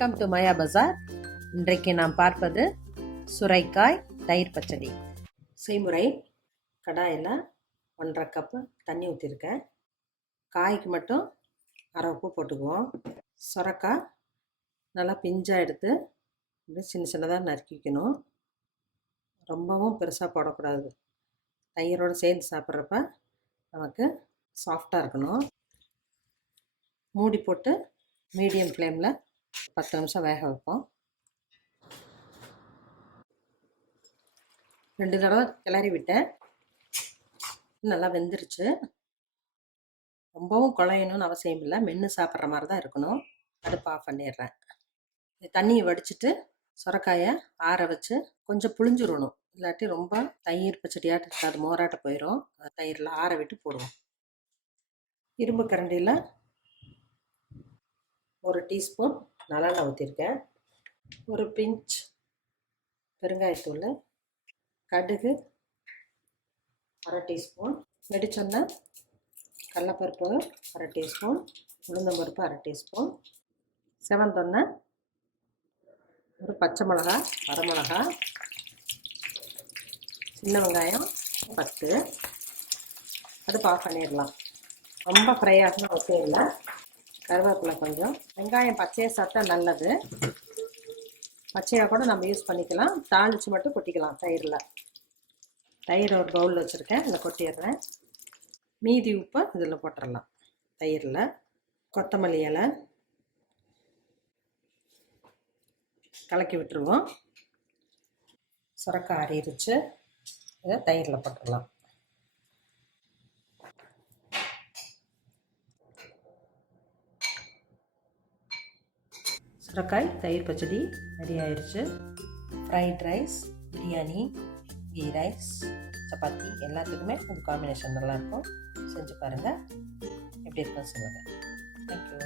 Welcome to மயா பஜார். இன்றைக்கு நாம் பார்ப்பது சுரைக்காய் தயிர் பச்சடி செய்முறை. கடாயில் 1.5 கப்பு தண்ணி ஊற்றிருக்கேன். காய்க்கு மட்டும் அரை உப்பு போட்டுக்குவோம். சுரைக்காய் நல்லா பிஞ்சாக எடுத்து இப்படி சின்ன சின்னதாக நறுக்கிக்கணும். ரொம்பவும் பெருசாக போடக்கூடாது. தயிரோடு சேர்ந்து சாப்பிட்றப்ப நமக்கு சாஃப்டாக இருக்கணும். மூடி போட்டு மீடியம் ஃப்ளேமில் 10 நிமிஷம் வேக வைப்போம். 2 தடவை கிளறி விட்டேன். நல்லா வெந்துருச்சு. ரொம்பவும் குழையணும்னு அவசியம் இல்லை, மென்று சாப்பிட்ற மாதிரி தான் இருக்கணும். அடுப்பு ஆஃப் பண்ணிடுறேன். தண்ணியை வடிச்சிட்டு சுரைக்காயை ஆற வச்சு கொஞ்சம் புளிஞ்சுடணும். இல்லாட்டி ரொம்ப தயிர் பச்சடியாட்டு இருக்காது, மோராட்ட போயிடும். தயிரில் ஆற விட்டு போடுவோம். இரும்பு கரண்டியில் 1 டீஸ்பூன் நல்லெண்ணெய் ஊற்றிருக்கேன். ஒரு பிஞ்ச் பெருங்காயத்தூள், கடுகு அரை டீஸ்பூன், வெடிச்செண்ணெய், கடலைப்பருப்பு அரை டீஸ்பூன், உளுந்தம்பருப்பு அரை டீஸ்பூன், செவந்தெண்ணெய், ஒரு பச்சை மிளகா, வரமிளகா, சின்ன வெங்காயம் 10. அடுப்பு ஆஃப் பண்ணிடலாம். ரொம்ப ஃப்ரை ஆகணும் அவசியம் இல்லை. கருவேப்பிலை கொஞ்சம். வெங்காயம் பச்சையாக சாப்பிட்டா நல்லது. பச்சையாக கூட நம்ம யூஸ் பண்ணிக்கலாம். தாளித்து மட்டும் கொட்டிக்கலாம் தயிரில். தயிர் ஒரு பவுலில் வச்சுருக்கேன், இதில் கொட்டிடுறேன். மீதி உப்பை இதில் போட்டுடலாம் தயிரில். கொத்தமல்லி இலை கலக்கி விட்டுருவோம். சுரைக்காய் அரிச்சு இதை தயிரில் போட்டுடலாம். சுரைக்காய் தயிர் பச்சடி ரெடி ஆயிடுச்சு. Fried rice, biryani, ghee rice, chapati எல்லாத்துக்குமே ஒரு காம்பினேஷன் நல்லாயிருக்கும். செஞ்சு பாருங்கள், எப்படி இருக்குன்னு சொல்லுங்கள். தேங்க்யூ.